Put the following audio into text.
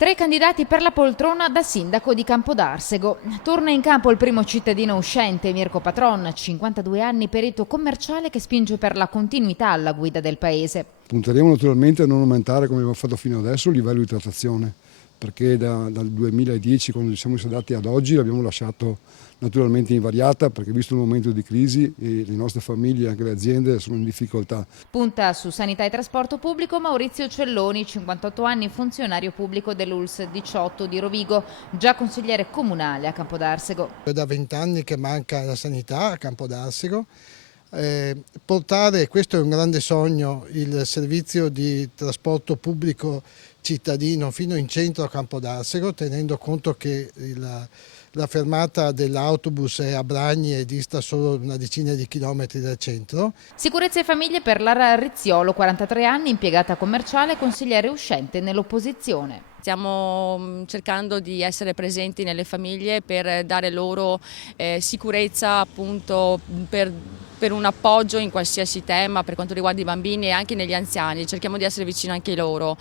Tre candidati per la poltrona da sindaco di Campodarsego. Torna in campo il primo cittadino uscente, Mirko Patron, 52 anni, perito commerciale che spinge per la continuità alla guida del paese. Punteremo naturalmente a non aumentare, come abbiamo fatto fino adesso, il livello di trattazione, perché dal 2010, quando ci siamo insediati ad oggi, l'abbiamo lasciato naturalmente invariata, perché visto il momento di crisi le nostre famiglie e anche le aziende sono in difficoltà. Punta su sanità e trasporto pubblico Maurizio Celloni, 58 anni, funzionario pubblico dell'ULSS 18 di Rovigo, già consigliere comunale a Campodarsego. È da 20 anni che manca la sanità a Campodarsego. Portare, questo è un grande sogno, il servizio di trasporto pubblico cittadino fino in centro a Campodarsego, tenendo conto che la fermata dell'autobus è a Bragni e dista solo una decina di chilometri dal centro. Sicurezza e famiglie per Lara Rizziolo, 43 anni, impiegata commerciale, consigliere uscente nell'opposizione. Stiamo cercando di essere presenti nelle famiglie per dare loro sicurezza, appunto per un appoggio in qualsiasi tema per quanto riguarda i bambini e anche negli anziani. Cerchiamo di essere vicino anche loro.